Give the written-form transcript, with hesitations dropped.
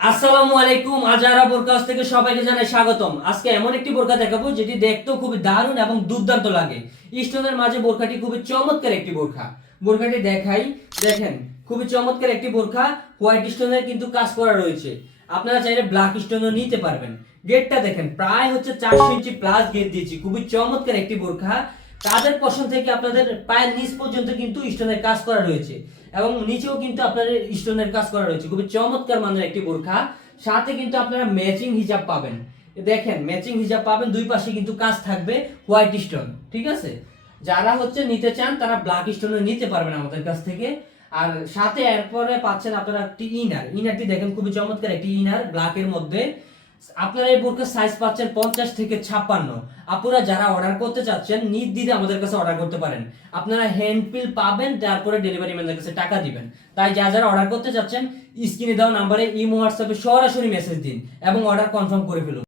আসসালামু আলাইকুম। আজারা বোরকা হাউস থেকে সবাইকে জানাই স্বাগতম। আজকে এমন একটি বোরকা দেখাবো যেটি দেখতেও খুবই দারুণ এবং দুর্দান্ত লাগে। স্টোনের মাঝে বোরকাটি খুবই চমৎকার একটি বোরকা। বোরকাটি দেখাই, দেখেন খুবই চমৎকার একটি বোরকা। হোয়াইট স্টোনের কিন্তু কাজ করা রয়েছে। আপনারা চাইলে ব্ল্যাক স্টোনও নিতে পারবেন। গেটটা দেখেন, প্রায় হচ্ছে 400 ইঞ্চি প্লাস গেট দিয়েছি। খুবই চমৎকার একটি বোরকা। তাদের পশম থেকে আপনাদের পায়ের নিচ পর্যন্ত কিন্তু স্টোনের কাজ করা রয়েছে এবং নিচেও কিন্তু আপনাদের স্টোনের কাজ করা রয়েছে। খুবই চমৎকার মানের একটি বোরকা। সাথে কিন্তু আপনারা ম্যাচিং হিজাব পাবেন। দেখেন ম্যাচিং হিজাব পাবেন, দুই পাশে কিন্তু কাজ থাকবে হোয়াইট স্টোন। ঠিক আছে, যারা হচ্ছে নিতে চান তারা ব্ল্যাক স্টোনে নিতে পারবেন আমাদের কাছ থেকে। আর সাথে এরপরে পাচ্ছেন আপনারা একটি ইনারটি দেখেন খুবই চমৎকার একটি ইনার ব্ল্যাকের মধ্যে। আপনারা এই বোরকার সাইজ পাচ্ছেন 50 থেকে 56। আপুরা যারা অর্ডার করতে চাচ্ছেন নির্দ্বিধায় আমাদের কাছে অর্ডার করতে পারেন। আপনারা হ্যান্ড পিল পাবেন, তারপরে ডেলিভারি ম্যানের কাছে টাকা দিবেন। তাই যারা অর্ডার করতে চাচ্ছেন স্ক্রিনে দেওয়া নাম্বারে ইমো হোয়াটসঅ্যাপে সরাসরি মেসেজ দিন এবং অর্ডার কনফার্ম করে ফেলুন।